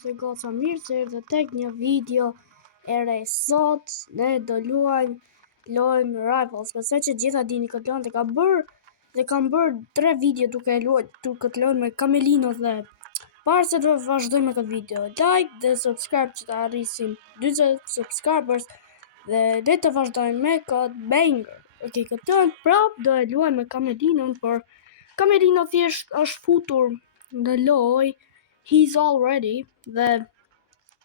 të goca mirë se erdhe tek një video e re. Sot ne do luajmë lojën Rivals. Besoj që gjitha dini këtë lojë kam bërë 3 video duke luajtur këtë lojë me Camelino dhe para se të vazhdojmë me këtë video, like dhe subscribe që të arrisim 40 subscribers dhe le të vazhdojmë me këtë banger. Okej, këtë lojë prap do e luajmë me Camelinon, por Camelino thjesht është futur në lojë. He's all ready. Dhe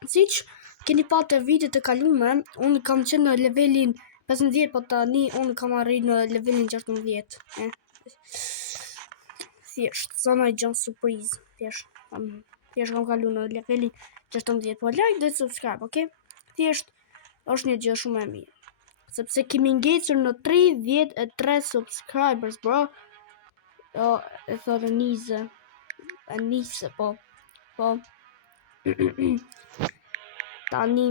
siç keni pa të videot e kaluara, unë kam qenë në levelin 15, po tani unë kam arritur në levelin 16. Thjesht zona e gjon surprise. Thjesht kam kaluar në levelin 16. Po like dhe subscribe, okay? Thjesht është një gjë shumë e mirë. Sepse kemi ngecur në 33 subscribers, bro. Jo, e thotë Nise, po. Tani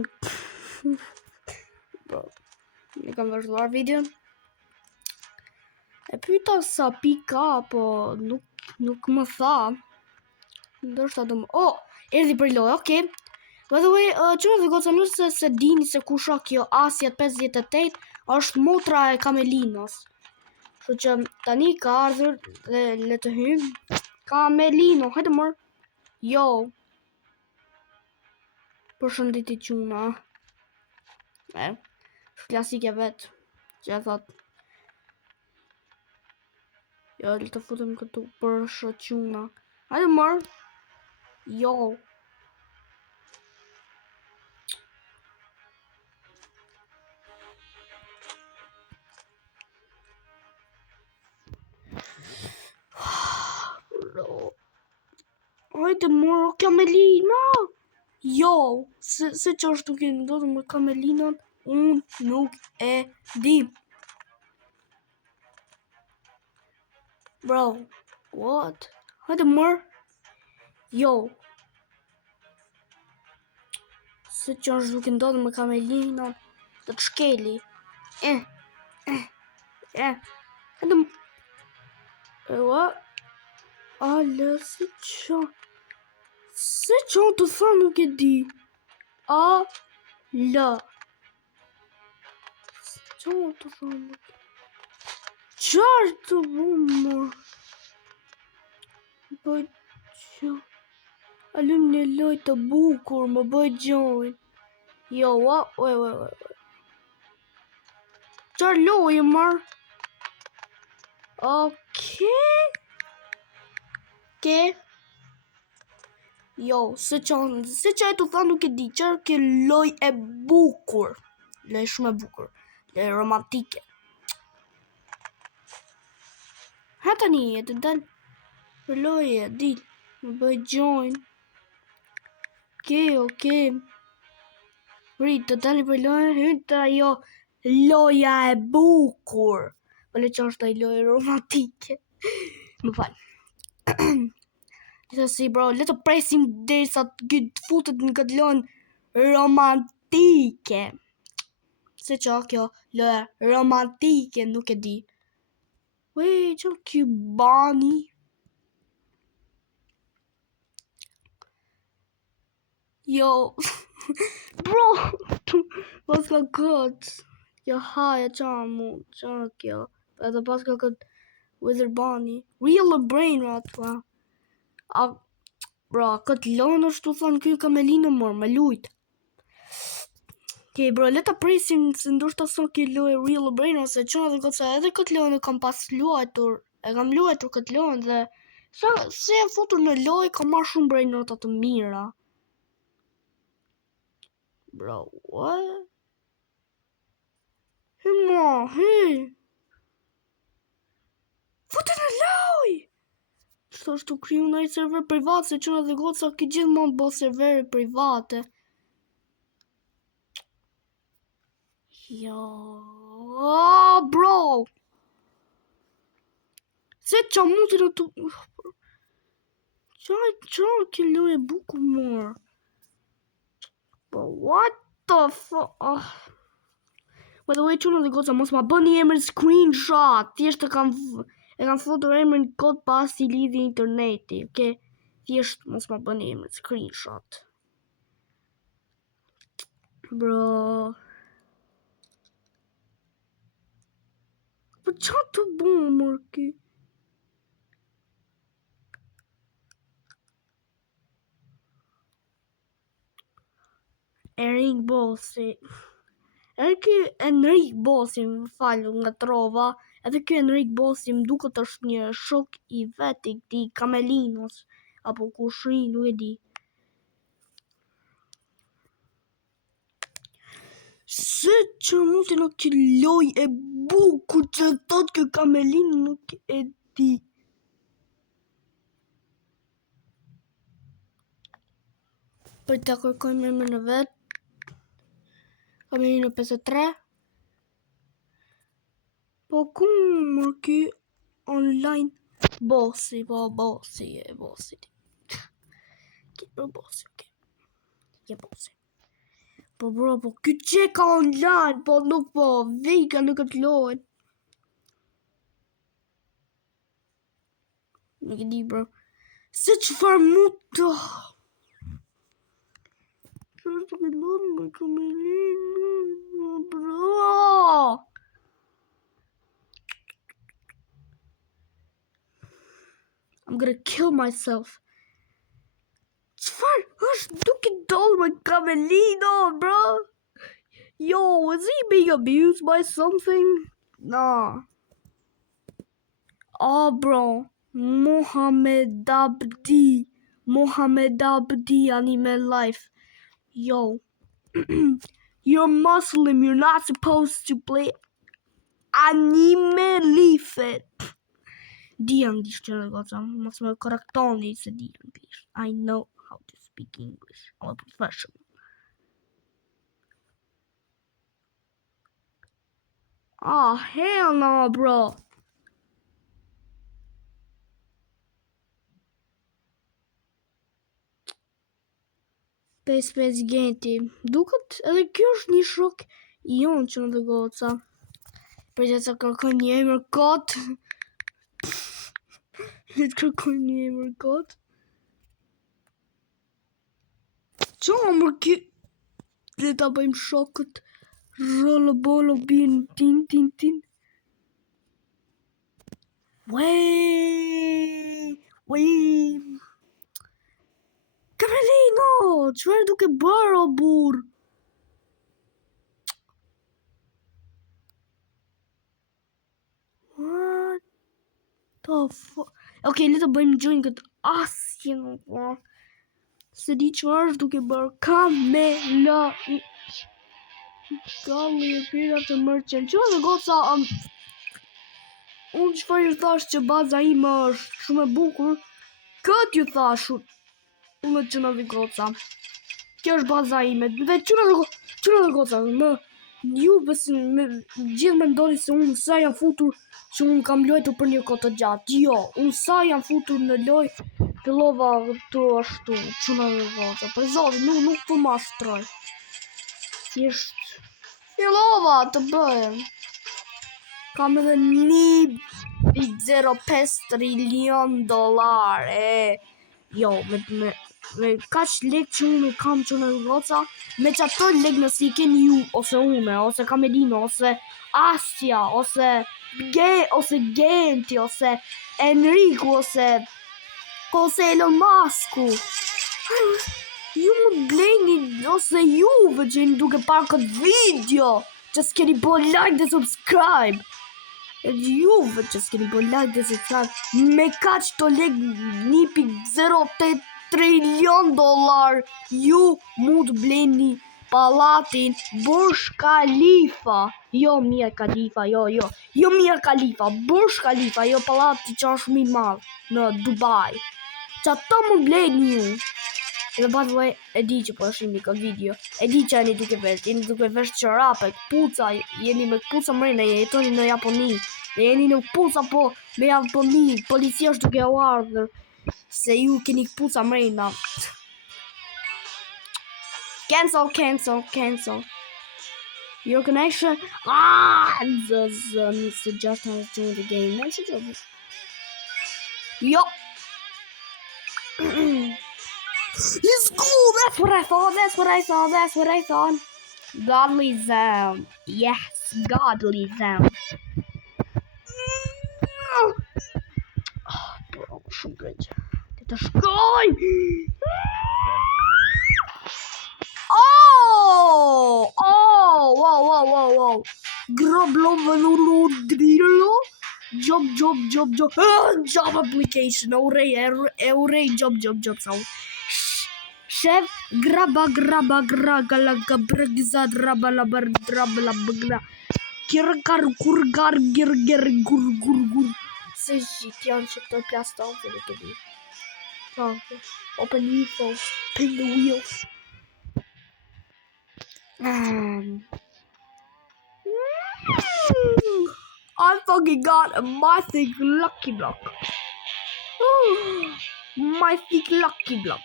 bro, ne kam vazhduar videon. E pyeta sa pika, po nuk më tha. Ndoshta do më... Oh, erdhi për lojë, okay. By the way, çuna dhe goca nëse se dini se kush është kjo Asia 58, është motra e Camelinos. Kështu që tani ka ardhur dhe le të hyjmë. Camelino, hajde mor. Jo. Përshëndetje çuna. Klasike vet. Që e thot. Jo, le të futem këtu përshë çuna. Hajde mor. Jo. Hajde mor, Camelino. Jo, se që është duke ndodhur me Camelinon, unë nuk e di. Bro, what? Hajde mor. Jo. Se që është duke ndodhur me Camelinon, do të shkeli. Hajde mor. What? Ale, se që të tha nuk e di. Që të tha nuk e di. Qarë të mor. Bëj që. Alëm një loj të bukur, më bëj gjojnë. Jo, wait. Qarë loj e mor. Okay. Jo, se që e të tha nuk e di, qarë ke loj e bukur. Loj shumë e bukur, loj romantike. Ha tani e të dal për loj e dil, më bëj join. Okay. Rrit, të dali për loj e hyta jo loja e bukur. Po le që është e loj romantike. Më falë. Si bro, le të presim derisa të futet në këtë lojë romantike. Se që kjo lojë romantike nuk e di. Wej, që kjo bani? Jo. Bro, pas ka këtë. Kjo haja qamu, që kjo. Edhe pas ka këtë Wither Bunny. Real brain rat, pa. Bro, këtë lojnë është të thonë kjo Camelino mor, me lujt. Okay, bro, le të presim se ndoshta son kjo lojë Real Brain, ose çuna dhe goca edhe këtë lojë kam pas luajtur. E kam luajtur këtë lojë dhe se e futur në lojë kam marrë shumë brainota të mira. Bro, what? Hy. Futur në lojë! Qëto është të kriju në i server privat, se qëna dhe goca ki gjithmonë bo servere private. Jo, bro! Se që mundi në të... Qa ki loj e buku mor? But what the fuck? By the way, qëna dhe goca, mos ma bëni emër screenshot, thjesht e kam futur emrin kod pas i lidhi interneti, okay? Thjesht mos ma bëni emër screenshot. Bro. Po qa të bunë, mërki? Enric Bossi. Enric Bossi, më falë nga trova. Edhe ky Enric Bossi më duket është një shok i vet i këtij Kamelinos apo kushri, nuk e di. Se që mund të në këtë loj e bukur që thot kë Kamelin nuk e di. Për të kërkojmë emrin në vet. Kamelin në 53. Po ku më ky online bossi, po bossi e bossi. Ke bossi, okay. Ke bossi. Po bro, po ky qeka online, po nuk po vika nuk këtë lojnë. Nuk e di bro. Se qëfar mu të... Qërë të këtë lojnë me Kamelin, bro. I'm gonna kill myself. Qëfar është duke dollë me Kamelino, bro? Yo, is he being abused by something? Nah. Oh, bro. Mohamed Abdi. Mohamed Abdi, anime life. Yo. You're Muslim. You're not supposed to play anime life. Di English që në goca. Mos me korektoni se di English. I know how to speak English. I'm a professional. Oh, hell no, bro. Space Genti. Duket edhe kjo është një shok i jonë që në goca. Për që të kërkoj një emër kot. Të kërkoj një emër kot. Qa më kjo? Dhe ta bëjmë shokët. Rolo bolo bin tin tin tin. Wey. Kamelino, qëfar duke bërë o burë? What the fuck? Ok, le të bëjmë gjojnë këtë asjen. Se di qëfar është duke bërë. Kamela i... Kalli e pira të mërqen. Qëfar dhe goca... Unë qëfar ju thash që baza ime është shumë e bukur. Këtë ju thash. Unë që në dhe goca. Kjo është baza ime. Dhe që në dhe goca. Ju gjithë me ndoni se unë sa jam futur që unë kam lojtur për një kohë të gjatë. Jo, unë sa jam futur në loj fillova të ashtu. Që në dhe goca. Për zoti, nuk të ma shtroj. Thjesht fillova të bëhem. Kam edhe $1.05 trilion. Jo, me kaq lek që unë kam që në goca, me që ato lek nësi i keni ju, ose une, ose Kamelino, ose Asja, ose Genti, ose Enriku, ose Elon Musku. Ju më bleni, ose juve që jeni duke parë këtë video, që s'keni po like dhe subscribe. Juve që s'keni po like dhe subscribe, me kaq të lek $1.08 trilion, ju mu të bleni palatin Burj Khalifa. Jo Mia Khalifa, jo Mia Khalifa, Burj Khalifa, jo palati që është shumë i madh në Dubai. Që ato mu bleni ju. Edhe by the way, e di që po është një këtë video. E di që jeni duke vesh qërapet, puca, jeni me puca mrejnë, jetoni në Japoni. Jeni në puca po me Japoni, policia është duke u ardhur. Se ju keni puca mrejnë. Cancel. Your connection. Needs to just join the game. Yup. Let's go! That's what I thought. Godly sound. Yes, godly sound. Bro, shumë greqë. Të shkoj! Wow. Grobloveludrilo. Job application. Eurej job. So. Chef graba gragalaga drabala. Kirkar kurgar gur. Se janë që këto plaston se nuk e di. Open info, spin the wheels. I fucking got a mythic lucky block. Mythic lucky block.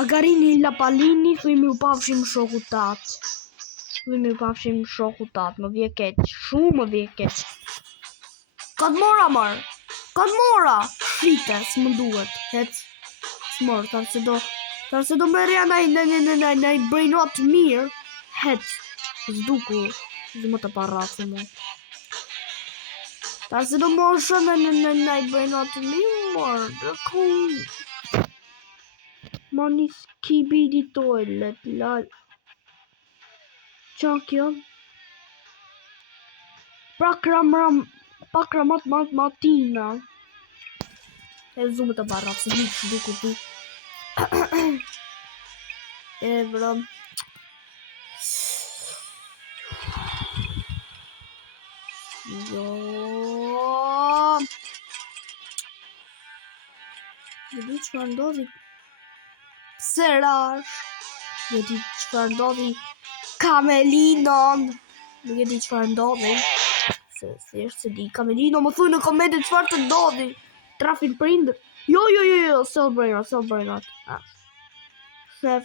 Agarini Lapalini, thujmë u pafshim shoku tat. Më vje keq, shumë më vje keq. Kad mora! Flites, më duhet. Hec, smor, tarse do merja naj brainot mirë. Hec, zduku, zë më të parratë më. Tarse do mosha naj brainot mirë, dhe kun. Mani skibidi toilet, lal. Qa kjo? Pakramat matina. E zumë të barrat, se një që duku tu. E bro. Jo. Jedi që fa ndodhi. Serash. Jedi që fa ndodhi. Kamelinon. Nuk e di çfarë ndodhi. Se di Kamelino më thuj në komente çfarë të ndodhi. Trafin prindër. Jo, celebrate. Chef.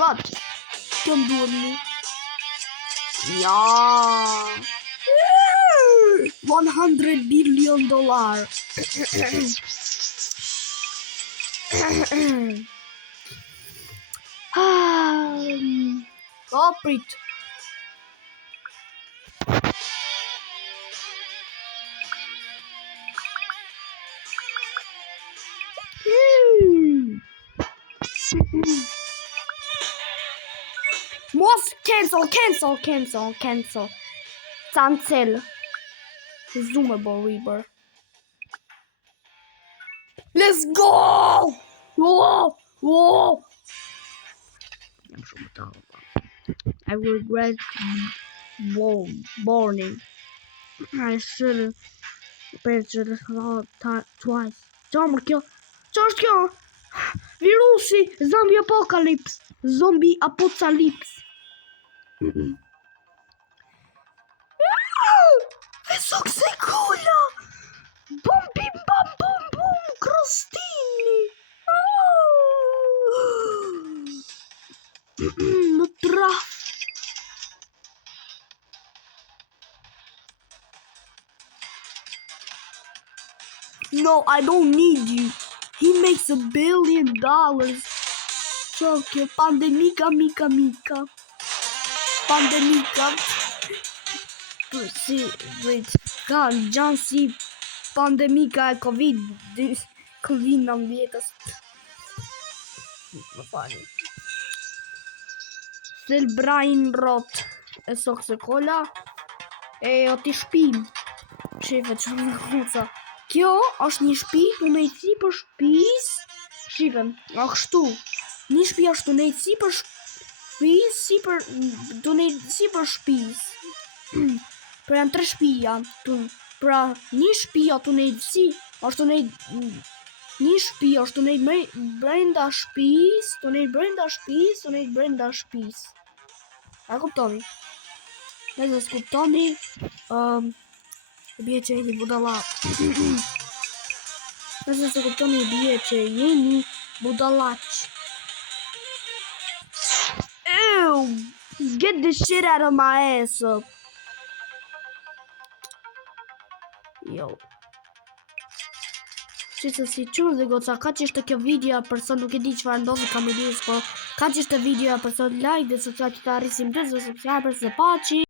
Kot. Kjo më duhet mu. Ja. $100 billion. Prit. Mos cancel. Cancel. Zoomer Reaper. Let's go! Whoa! I regret warning. I should have patched it twice. Qamër kjo? Qa është kjo? Virusi! Zombie apocalypse! E sok se kula! Bum, crostini! Më traf! No, I don't need you. He makes $1 billion. Çokje pandemika. Si vrit Gjan si pandemika e Covid-19. Më fani. Sel Brain Rot e sokse kola e o t'i shpim. Shife që më kuca. Kjo është një shtëpi të nejtësi për shtëpis. Shifem, a kështu. Një shtëpi është të nejtësi për shtëpis. Pra janë 3 shtëpia. Pra një shtëpi të nejtësi është të nejtë. Një shtëpi është të nejtë brenda shtëpis. A kuptoni? Nëse s'kuptoni, bie që jeni budalla. Nëse se kuptoni, bie që jeni budallaq. Ew! Get the shit out of my ass up. Yo. Shqipse si qurë dhe goca, ka që ishte kjo video për sot nuk e di çfarë ndodhi kam i po ka që ishte video për sot like dhe subscribe që të arrisim 20 subscribers dhe paçi.